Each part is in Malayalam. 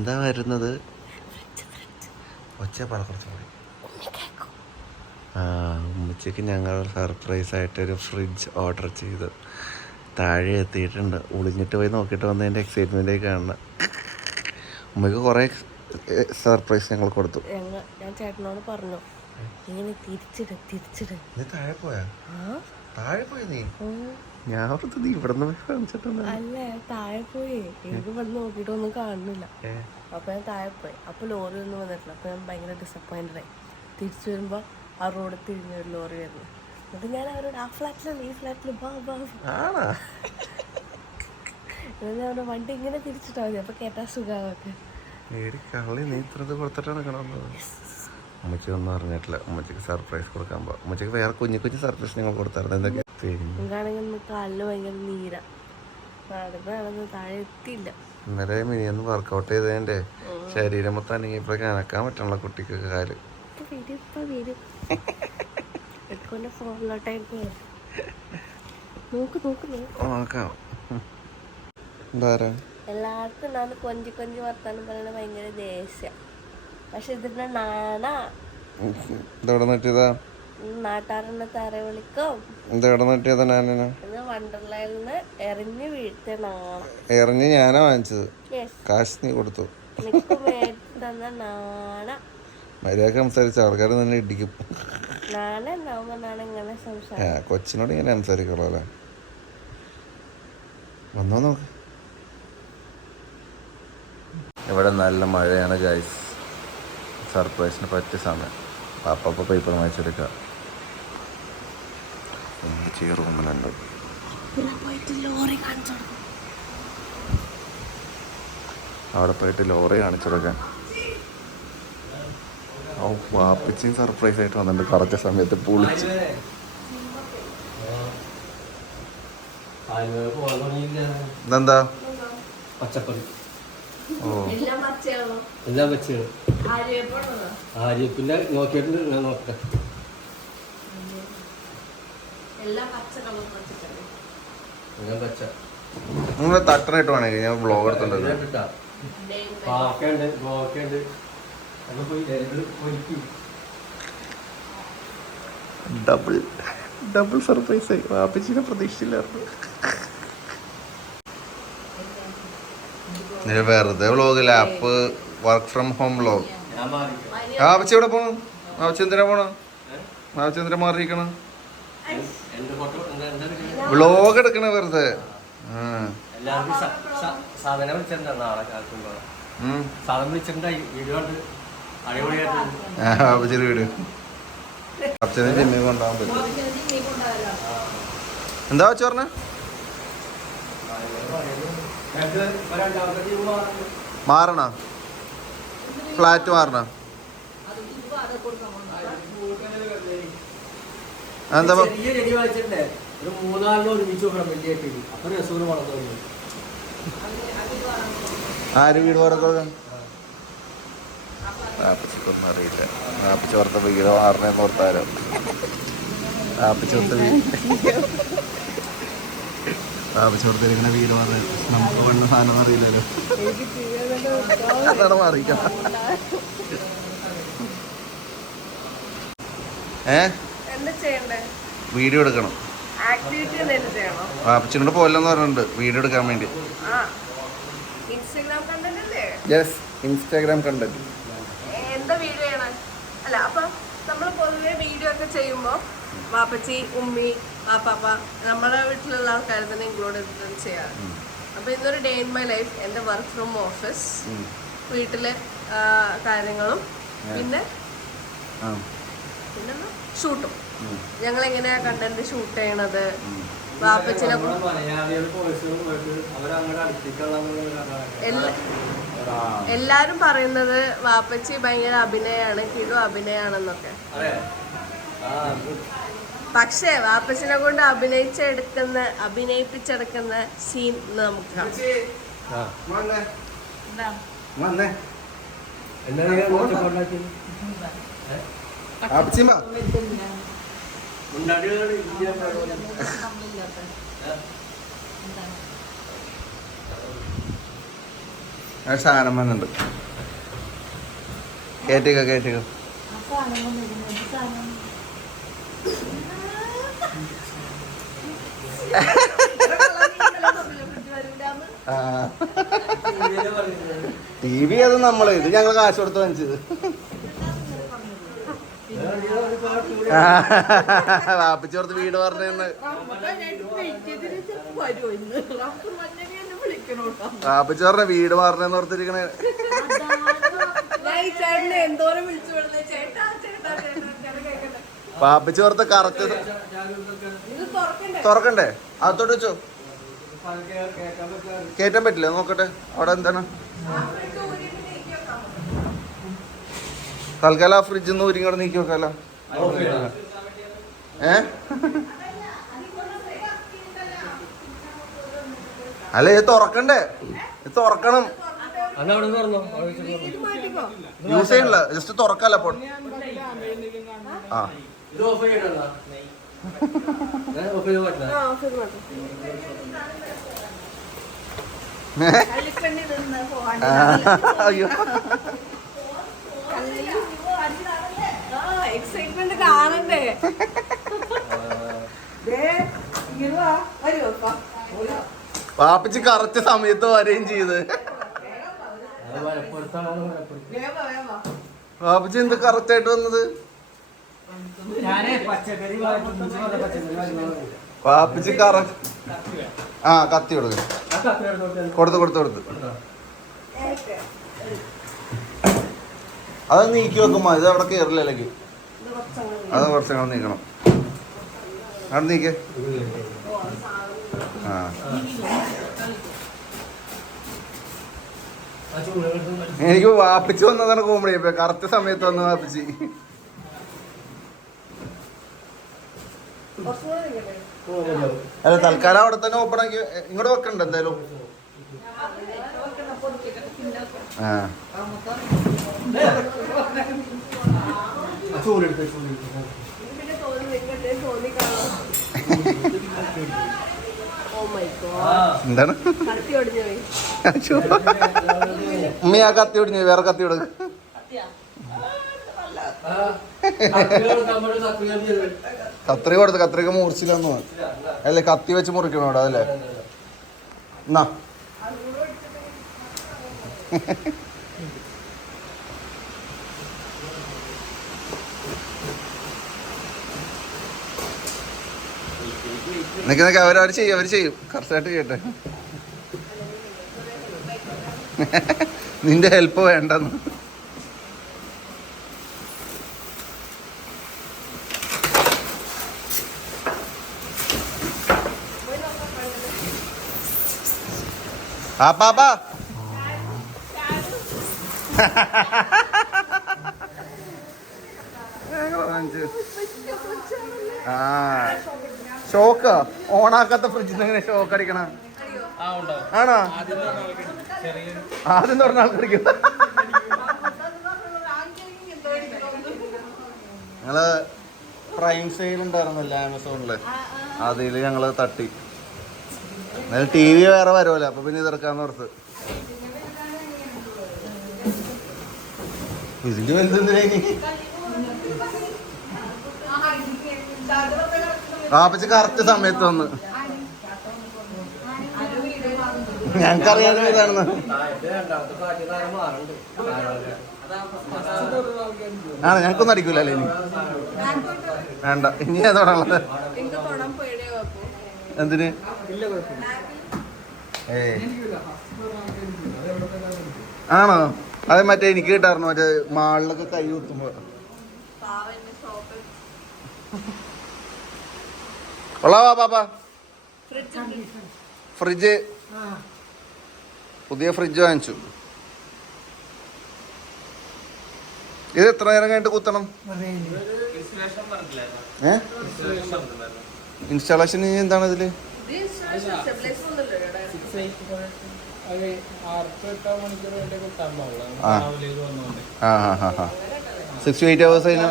എന്താ വരുന്നത്? ഒച്ച പറ കുറച്ച് കൂടി ആ ഉമ്മച്ചയ്ക്ക് ഞങ്ങൾ സർപ്രൈസ് ആയിട്ട് ഒരു ഫ്രിഡ്ജ് ഓർഡർ ചെയ്തു. താഴെ എത്തിയിട്ടുണ്ട്. ഒളിഞ്ഞിട്ട് പോയി നോക്കിയിട്ട് വന്നതിന്റെ എക്സൈറ്റ്മെന്റ് കാണണം. ഉമ്മയ്ക്ക് കുറേ സർപ്രൈസ് ഞങ്ങൾ കൊടുത്തു. ഞാൻ ചേട്ടനോട് പറഞ്ഞു ഇങ്ങനെ തിരിച്ചിട് തിരിച്ചിട്. താഴെ പോയാ? താഴെ പോയി നീ ഞാൻ ഓർത്ത് ഇവിടുന്ന് ഇവിടെ അല്ല താഴെ പോയി. എനിക്ക് വന്ന് നോക്കിയിട്ട് ഒന്നും കാണുന്നില്ല അപ്പൊ ഞാൻ താഴെ പോയി. അപ്പൊ ലോറി ഒന്നും വന്നിട്ടില്ല അപ്പൊ ഞാൻ ഭയങ്കര ഡിസപ്പോയിന്റഡ് ആയി. തിരിച്ചു വരുമ്പോ ആ റോഡ് തിരിഞ്ഞ ഒരു ലോറി വരുന്നു. എന്നിട്ട് ഞാൻ അവരോട് ആ ഫ്ലാറ്റിലല്ല ഈ ഫ്ലാറ്റിൽ ബാ ബാ ബാ." ആണാ? എന്നിട്ട് ഞാൻ വണ്ടി ഇങ്ങനെ തിരിച്ചിട്ടാ മതി. അപ്പൊ കേട്ടാ സുഖാവൊക്കെ കളി നീ ഇത്ര കൊടുത്തിട്ടാണ് കിടന്നത് ഉമ്മച്ചി ഒന്നും അറിഞ്ഞിട്ടില്ല. ഉമ്മച്ചിക്ക് സർപ്രൈസ് കൊടുക്കാൻ പോകാം ഉമ്മച്ചിക്ക് വേറെ കുഞ്ഞു കുഞ്ഞു സർപ്രൈസ് ഞങ്ങൾ കൊടുത്തായിരുന്നു. എന്തൊക്കെ? ഇന്നലെ മിനി ഒന്ന് കാലിന് ഭയങ്കര നീര. ഇന്നലെ മിനിയൊന്ന് വർക്കൗട്ട് ചെയ്തതിന്റെ ശരീരം മൊത്തം അല്ലെങ്കിൽ ഇപ്പൊ അനക്കാൻ പറ്റണല്ലോ കുട്ടിക്ക് കാൽ. നോക്ക് എല്ലാവർക്കും കൊഞ്ചി കൊഞ്ചി വർത്താനം പറയണ ഭയങ്കര ദേഷ്യം. പക്ഷെ ഇതിന്റെ നാണ. ഇതെവിടെ നിട്ടിയതാ? നാട്ടാരെന്നെ തറ വിളിക്കും. ഇതെവിടെ നിട്ടിയതാ ഞാനിനെ ഇത് വണ്ടർലയിൽ നിന്ന് എറിഞ്ഞു വീഴ്ത്തിയ നാണ. എറിഞ്ഞ് ഞാനാ വാങ്ങിച്ചത്. യെസ്. കാശ് നീ കൊടുത്തു. തന്ന നാണ. മര്യാദയ്ക്ക് സംസാരിച്ച ആൾക്കാർ നിന്നെ ഇടിക്കും. കൊച്ചിനോട് ഇങ്ങനെ സംസാരിക്കുള്ളൂ അല്ലേ? വന്നോ നോക്ക്. ഇവിടെ നല്ല മഴയാണ് ഗൈസ് സർപ്രൈസിന് പറ്റിയ സമയം. പാപ്പ പേപ്പർ വാങ്ങിച്ചെടുക്കുക റൂമിലുണ്ട് ഇവിടെ പോയിട്ട് ലോറി കാണിച്ചു കൊടുക്കാൻ അവിടെ പോയിട്ട് ലോറി കാണിച്ചെടുക്കാൻ ഓ വാപ്പിച്ചും സർപ്രൈസ് ആയിട്ട് വന്നിട്ടുണ്ട്. കറക്റ്റ് സമയത്ത് പൊളിച്ച്. ഇതെന്താ? പച്ചക്കറി. എല്ലാം പച്ചയാണ്? ആര്യപ്പിന്റെ നോക്കിയിട്ടുണ്ട് ഞാൻ നോക്കട്ടെ. നിങ്ങൾ തട്ടനായിട്ട് വേണമെങ്കിൽ ഞാൻ ബ്ലോഗ് പോയി ഡബിൾ ഡബിൾ സർപ്രൈസ് ആയി വാപ്പിച്ചിനെ പ്രതീക്ഷിച്ചില്ലായിരുന്നു വെറുതെ വ്ലോഗില്ല lap work from home vlog ആവശ്യം എവിടെ പോണു? ആവശ്യം എന്തിനാ പോണു? ആവശ്യം എന്തിനാ മാറിയിരിക്കണ? എടുക്കണേ? വ്ലോഗ് എടുക്കണ വെറുതെ അച്ഛനെ കൊണ്ടുപോകാൻ പറ്റും. എന്താ വെച്ചു പറഞ്ഞ? മാറണ. ഫ്ലാറ്റ് മാറണ? എന്താ ആര് വീട് അറിയില്ല. ആപ്പച്ചി ഓർത്ത വീട് മാറണേന്ന് ഓർത്താരോ ആപ്പച്ചി ഓർത്ത വീട് ആപ്പച്ചി ഓർത്തിരിക്കണ വീട് മാറ. നമുക്ക് വേണ്ട സാധനം അറിയില്ലല്ലോ. അതാണ് മാറിക്ക ഏ? വീഡിയോ എടുക്കണം. ആപ്പച്ചിനോട് പോലെന്ന് പറഞ്ഞിട്ടുണ്ട്. വീഡിയോ എടുക്കാൻ വേണ്ടി. യെസ് ഇൻസ്റ്റാഗ്രാം കണ്ടന്റ് എന്താ വീഡിയോ അല്ല അപ്പൊ നമ്മൾ പൊതുവെ വീഡിയോ ഒക്കെ ചെയ്യുമ്പോൾ വാപ്പച്ചി ഉമ്മി വാപ്പാപ്പ നമ്മുടെ വീട്ടിലുള്ള ആൾക്കാരെ തന്നെ ഇൻക്ലൂഡ് ചെയ്തിട്ടാണ് ചെയ്യാറ്. അപ്പൊ ഇന്നൊരു ഡേ ഇൻ മൈ ലൈഫ് എന്റെ വർക്ക് ഫ്രം ഓഫീസ് വീട്ടിലെ കാര്യങ്ങളും പിന്നെ ആ. പിന്നെ ഷൂട്ടും ഞങ്ങൾ എങ്ങനെയാ കണ്ടന്റ് ഷൂട്ട് ചെയ്യണത്? വാപ്പച്ചിനെ എല്ലാരും പറയുന്നത് വാപ്പച്ചി ഭയങ്കര അഭിനയാണ് കിടു അഭിനയാണെന്നൊക്കെ. ആ പക്ഷേ വാപ്പച്ചനെ കൊണ്ട് അഭിനയിച്ചെടുക്കുന്ന അഭിനയിപ്പിച്ചെടുക്കുന്ന സീൻ നമുക്ക് സാധനം ആ കേട്ടിക്കോ വന്നേ എന്താ നിങ്ങൾ ഒറ്റപ്പാടാക്കി ആപ്പച്ചിമ്മ മുണ്ടാടികൾ ഇന്ത്യ പ്രകോപനം. ഒരു സാധനം വന്നിട്ടുണ്ട് കേറ്റിക്കോ കേറ്റിക്കോ ആ ടി വി അത് നമ്മൾ. ഇത് ഞങ്ങൾ കാശ് കൊടുത്ത് വാങ്ങിച്ചത്. വാപ്പിച്ചോർത്ത് വീട് പറഞ്ഞെന്ന്. വാപ്പിച്ചോറിന്റെ വീട് പറഞ്ഞെന്ന് ഓർത്തിരിക്കണേ. വാപ്പിച്ചോർത്ത് കറക്റ്റ് തുറക്കണ്ടേ? അകത്തോട്ട് വെച്ചോ. കേറ്റാൻ പറ്റില്ല നോക്കട്ടെ. അവിടെ എന്താണ്? തൽക്കാലം ആ ഫ്രിഡ്ജിൽ നിന്ന് ഊരിങ്ങടെ നീക്കി വെക്കാലോ. ഏ? അല്ല ഇത് തുറക്കണ്ടേ? ഇത് തുറക്കണം. യൂസ് ചെയ്യണില്ല ജസ്റ്റ് തുറക്കല്ല അപ്പോൾ. ആ. അയ്യോ. എക്സൈറ്റ്മെന്റ് കാണണ്ടേ? പാപ്പിച്ച് കറക്റ്റ് സമയത്ത് വരെയും ചെയ്ത്. പാപ്പിച്ച് എന്ത് കറക്റ്റായിട്ട് വന്നത്? കറക്റ്റ് ആ കത്തി കൊടുക്ക്. കൊടുത്തു കൊടുത്ത് കൊടുത്ത്. അത് നീക്കി വെക്കുമ്പോ ഇത് അവിടെ കയറില്ലെങ്കിൽ അത് കുറച്ചങ്ങൾ നീക്കണം. അവിടെ നീക്കേ. ആ. എനിക്ക് വാപ്പിച്ച് വന്നതാണ് കോമഡി. കറക്റ്റ് സമയത്ത് വന്ന് വാപ്പിച്ച്. അല്ല തൽക്കാലം അവിടെ തന്നെ ഓപ്പൺ ആക്കി. ഇങ്ങോട്ട് വെക്കണ്ട എന്തായാലും. ആ. എന്താണ്? കത്തി ഒടിഞ്ഞു പോയി അച്ഛോ. ഉമ്മ ആ കത്തി ഒടിഞ്ഞു വേറെ കത്തി കൊടുക്ക് കത്രിക കൊടുത്ത് കത്രിക മുറിച്ചില്ലെന്ന് തോന്നുന്നു. അല്ലേ കത്തി വെച്ച് മുറിക്കണം അവിടെ? അതല്ലേ എന്നാ. നിനക്ക് നിനക്ക് അവരവർ ചെയ്യും അവർ ചെയ്യും. കറക്റ്റായിട്ട് ചെയ്യട്ടെ. നിന്റെ ഹെൽപ്പ് വേണ്ടെന്ന്. പാപ്പാ ആ. ഷോക്ക്. ഓണാക്കാത്ത ഫ്രിഡ്ജിൽ എങ്ങനെ ഷോക്ക് അടിക്കണ. ആണോ? ആദ്യം തുറന്ന ആൾക്കടിക്കും ഞങ്ങൾ പ്രൈം സെയിൽ ഉണ്ടായിരുന്നല്ലേ ആമസോണിൽ? അതിൽ ഞങ്ങൾ തട്ടി. എന്നാലും ടി വി വേറെ വരുമല്ലോ അപ്പൊ പിന്നെ ഇതെടുക്കാന്ന് ഓർത്ത്. ഇതിന്റെ വലുതെന്തിനാ ഇനി? കറക്റ്റ് സമയത്ത് വന്ന്. ഞങ്ങൾക്കറിയാതെ ആണ് ഞങ്ങൾക്കൊന്നും അടിക്കൂലല്ലേ ഇനി? വേണ്ട. ഇനി അപ്പൊ എന്തിന്? ആണോ? അത് മറ്റേ എനിക്ക് കിട്ടാറുണ്ട്? മറ്റേ മാളിലൊക്കെ കൈ കുത്തുമ്പോ കൊള്ളാവാ പാപ്പാ. ഫ്രിഡ്ജ്. ഫ്രിഡ്ജ് പുതിയ ഫ്രിഡ്ജ് വാങ്ങിച്ചു. ഇത് എത്ര നേരം കഴിഞ്ഞിട്ട് കുത്തണം? ഏ? ഇൻസ്റ്റാളേഷൻ എന്താണ് ഇതിൽ? ഇത് സ്റ്റെബിലൈസർ ഒന്നുമില്ല ആ. ആ ആ ആ ആ. സിക്സ് എയ്റ്റ് ഹവേഴ്സ് അതിന്.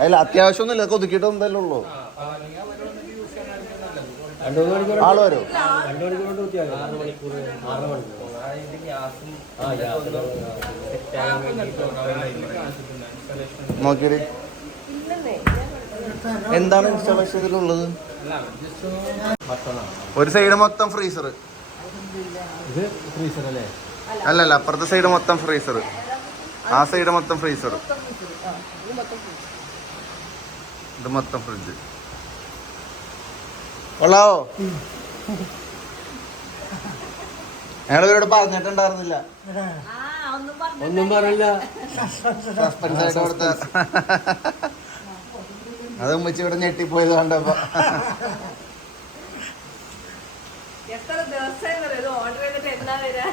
അതിൽ അത്യാവശ്യമൊന്നുമില്ല ഇതൊക്കെ ഒതുക്കിയിട്ട് എന്തായാലും ഉള്ളൂ. ആൾ വരും. നോക്കിയത് എന്താണ് ഇൻസ്റ്റാളേഷൻ ഇതിലുള്ളത്? ഒരു സൈഡ് മൊത്തം ഫ്രീസർ. ഇത് ഫ്രീസർ അല്ലേ? അല്ലല്ല അപ്പുറത്തെ സൈഡ് മൊത്തം ഫ്രീസർ. ആ സൈഡ് മൊത്തം ഫ്രീസർ. ഇത് മൊത്തം ഫ്രിഡ്ജ്. കൊള്ളാവോ? ഞങ്ങൾ ഇവരോട് പറഞ്ഞിട്ടുണ്ടായിരുന്നില്ല. ഒന്നും പറഞ്ഞില്ല. സസ്പെൻസ് ആയിട്ട് കൊടുത്ത അത് ഉമ്മച്ചി ഇവിടെ ഞെട്ടിപ്പോയത് കണ്ടപ്പോ. എത്ര ദിവസമായി ഓർഡർ ചെയ്തിട്ട് എന്നാ വരാ?